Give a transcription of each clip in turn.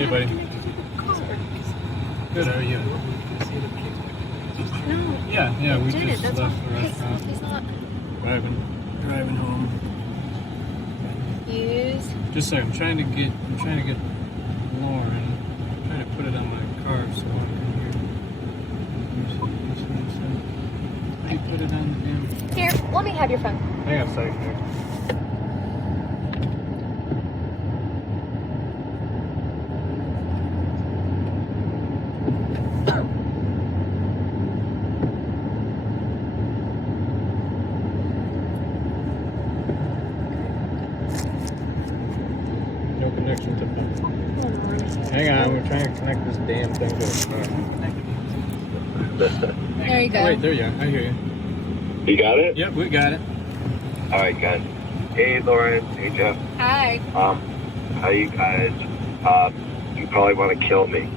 Hey, buddy. Good, how are you? No. Yeah, we Dude, just that's left not, the restaurant. he's not Driving home. used. Just a second, I'm trying to get Lauren. I'm trying to put it on my car so I can hear. How do you put it on the damn? Here, let me have your phone. Hang on a second here. No connection to phone. Hang on, we're trying to connect this damn thing to the car. There you go. Wait, there you are. I hear you. You got it? Yep, we got it. All right, guys. Hey, Lauren. Hey, Jeff. Hi. How you guys? You probably want to kill me.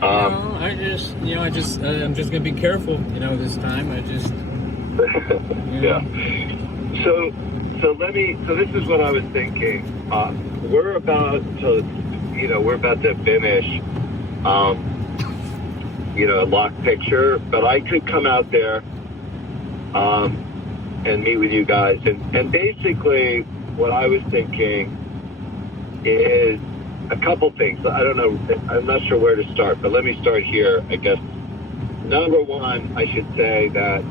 No, I'm just gonna be careful, this time. Yeah. So this is what I was thinking. We're about to finish, a lock picture, but I could come out there, and meet with you guys. And basically what I was thinking is a couple things. I don't know. I'm not sure where to start, but let me start here, I guess. Number one, I should say that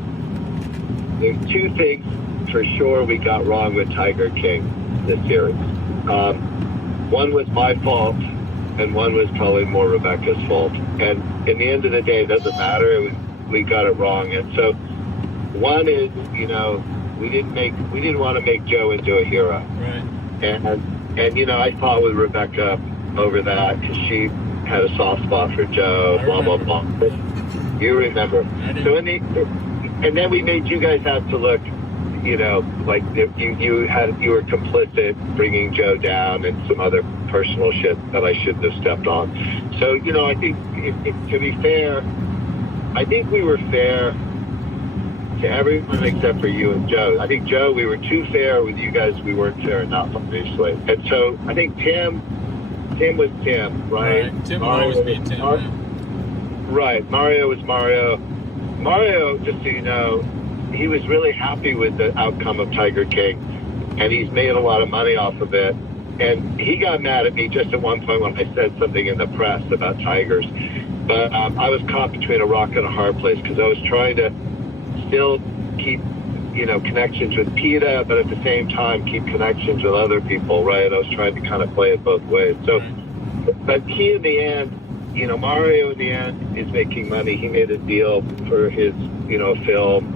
there's two things for sure we got wrong with Tiger King this series. One was my fault, and one was probably more Rebecca's fault. And in the end of the day, it doesn't matter. We got it wrong. And so one is, we didn't want to make Joe into a hero. Right. And I fought with Rebecca over that because she had a soft spot for Joe, blah, blah, blah. You remember. So and then we made you guys have to look, like you were complicit bringing Joe down and some other personal shit that I shouldn't have stepped on. So, I think to be fair, I think we were fair to everyone except for you and Joe. I think, Joe, we were too fair. With you guys, we weren't fair enough, obviously. And so I think Tim was Tim, right? Tim will always be Tim. Right. Mario was Mario. Mario, just so you know, he was really happy with the outcome of Tiger King, and he's made a lot of money off of it. And he got mad at me just at one point when I said something in the press about tigers. But I was caught between a rock and a hard place because I was trying to still keep, connections with PETA, but at the same time keep connections with other people, right? I was trying to kind of play it both ways. So, but he in the end, Mario in the end is making money. He made a deal for his, film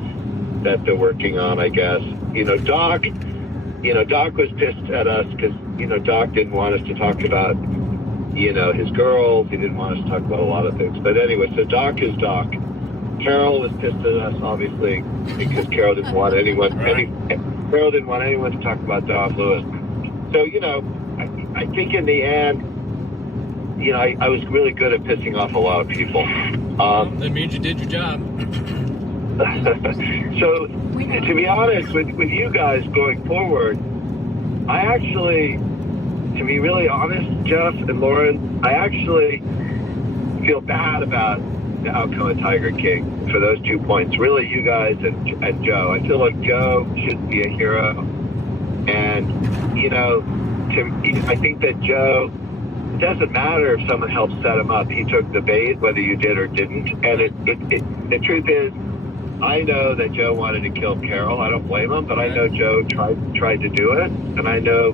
that they're working on, I guess. Doc was pissed at us because, Doc didn't want us to talk about, his girls. He didn't want us to talk about a lot of things. But anyway, so Doc is Doc. Carol was pissed at us, obviously, because Carol didn't want anyone to talk about Don Lewis. So, I think in the end, I was really good at pissing off a lot of people. That means you did your job. So, to be honest, with you guys going forward, I actually, to be really honest, Jeff and Lauren, I actually feel bad about the outcome of Tiger King for those 2 points. Really, you guys and Joe. I feel like Joe should be a hero. And, I think that Joe, it doesn't matter if someone helped set him up. He took the bait, whether you did or didn't. And the truth is, I know that Joe wanted to kill Carol. I don't blame him, but I know Joe tried to do it. And I know,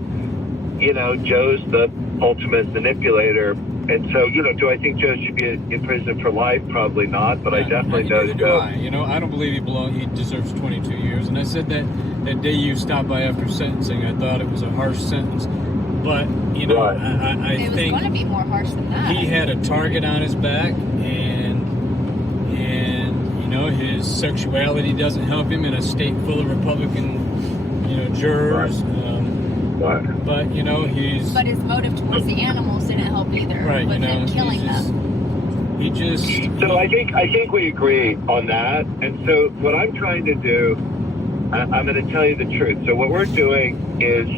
Joe's the ultimate manipulator. And so, do I think Joe should be in prison for life? Probably not, but I definitely know Joe. I don't believe he deserves 22 years. And I said that day you stopped by after sentencing, I thought it was a harsh sentence. But, right. I think it was going to be more harsh than that. He had a target on his back, and his sexuality doesn't help him in a state full of Republican, jurors. Right. But But his motive towards the animals didn't help either. Right. With him killing them. So I think we agree on that. And so what I'm trying to do, I'm going to tell you the truth. So what we're doing is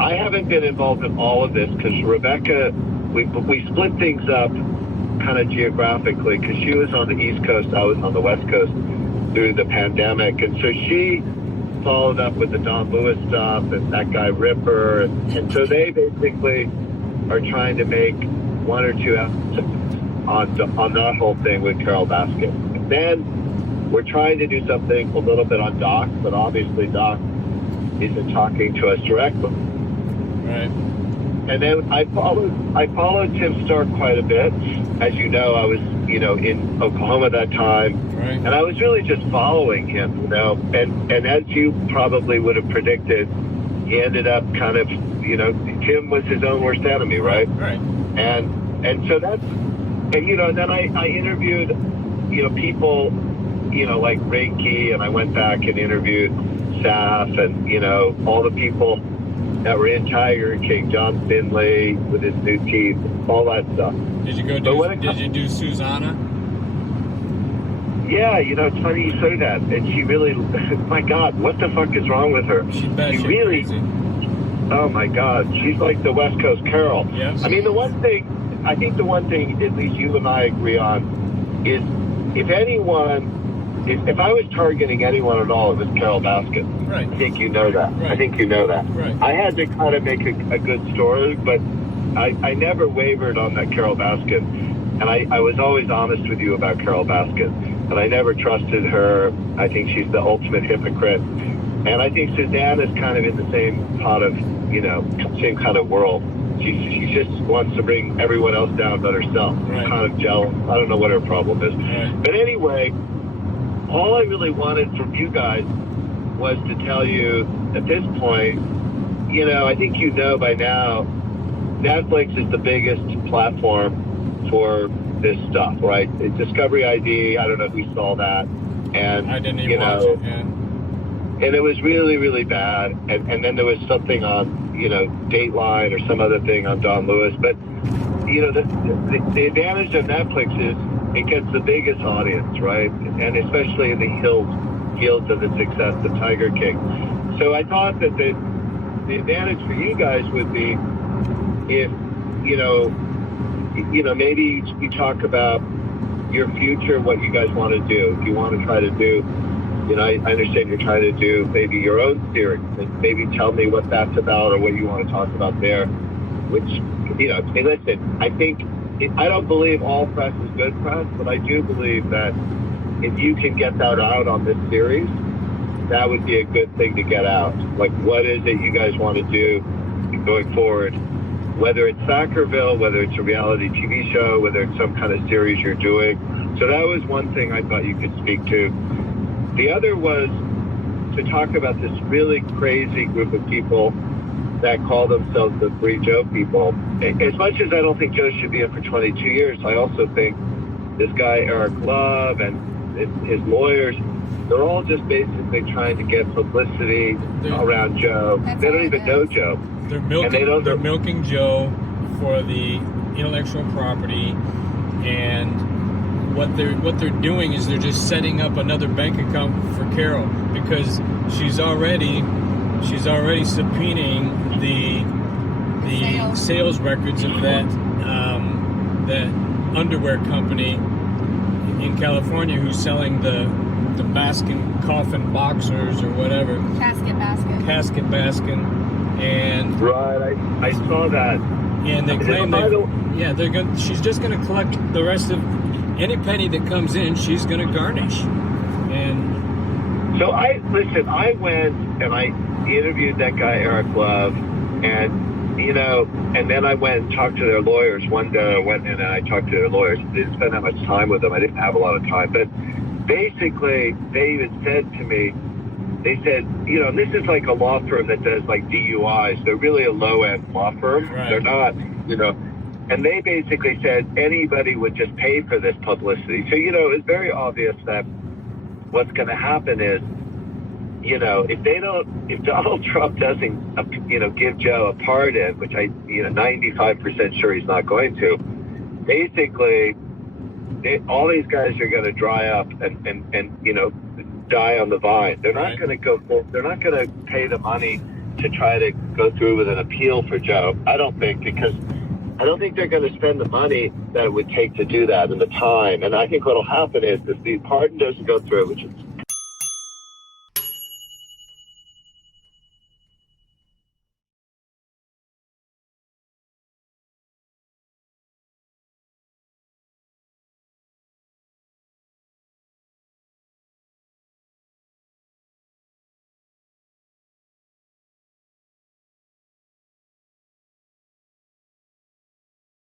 I haven't been involved in all of this because Rebecca we split things up kind of geographically because she was on the East Coast, I was on the West Coast through the pandemic, and so she followed up with the Don Lewis stuff and that guy Ripper, and so they basically are trying to make one or two episodes on that whole thing with Carol Baskin. And then we're trying to do something a little bit on Doc, but obviously Doc isn't talking to us directly. Right. And then I followed Tim Stark quite a bit. As you know, I was, in Oklahoma at that time. Right. And I was really just following him, And as you probably would have predicted, he ended up kind of, Tim was his own worst enemy, right? Right. And so that's, and then I interviewed, people, like Reiki, and I went back and interviewed Saf and, all the people that were in Tiger King, John Finley with his new teeth, all that stuff. Did you do Susanna? Yeah, it's funny you say that. And she really, my God, what the fuck is wrong with her? She's bad. She's really, crazy. oh my God, she's like the West Coast Carol. Yes. I mean, the one thing at least you and I agree on is if I was targeting anyone at all, it was Carol Baskin. Right. I think you know that. Right. I think you know that. Right. I had to kind of make a good story, but I never wavered on that Carol Baskin. And I was always honest with you about Carol Baskin. And I never trusted her. I think she's the ultimate hypocrite. And I think Suzanne is kind of in the same pot of, same kind of world. She just wants to bring everyone else down but herself. Right. Kind of jealous. I don't know what her problem is. Right. But anyway, all I really wanted from you guys was to tell you at this point, I think by now, Netflix is the biggest platform for this stuff, right? Discovery ID, I don't know if you saw that. And I didn't even watch it, yeah. And it was really, really bad. And then there was something on, Dateline or some other thing on Don Lewis. But, the advantage of Netflix is it gets the biggest audience, right? And especially in the heels of the success of Tiger King. So I thought that the advantage for you guys would be if, maybe you talk about your future, what you guys want to do. If you want to try to do, I understand you're trying to do maybe your own series, and maybe tell me what that's about or what you want to talk about there, which, hey, listen, I don't believe all press is good press, but I do believe that if you can get that out on this series, that would be a good thing to get out. Like, what is it you guys want to do going forward? Whether it's Sackerville, whether it's a reality TV show, whether it's some kind of series you're doing. So that was one thing I thought you could speak to. The other was to talk about this really crazy group of people that call themselves the Free Joe people. As much as I don't think Joe should be in for 22 years, I also think this guy, Eric Love, and his lawyers, they're all just basically trying to get publicity around Joe. They don't even know Joe. They're milking Joe for the intellectual property, and what they're doing is they're just setting up another bank account for Carol because she's already subpoenaing the sales records of that underwear company in California who's selling the Baskin coffin boxers or whatever. Casket Baskin. And right, I saw that. And they claim she's just going to collect the rest of any penny that comes in. She's going to garnish. And so I went and I interviewed that guy Eric Love, and and then I went and talked to their lawyers. One day I went in and I talked to their lawyers. I didn't spend that much time with them. I didn't have a lot of time, but basically they even said to me, they said, this is like a law firm that does like DUIs. They're really a low-end law firm. Right. They're not, and they basically said anybody would just pay for this publicity. So, it's very obvious that what's going to happen is, if Donald Trump doesn't, give Joe a pardon, which 95% sure he's not going to, basically, all these guys are going to dry up and die on the vine. They're not going to they're not going to pay the money to try to go through with an appeal for Joe. I don't think, because I don't think they're going to spend the money that it would take to do that and the time. And I think what will happen is if the pardon doesn't go through, which is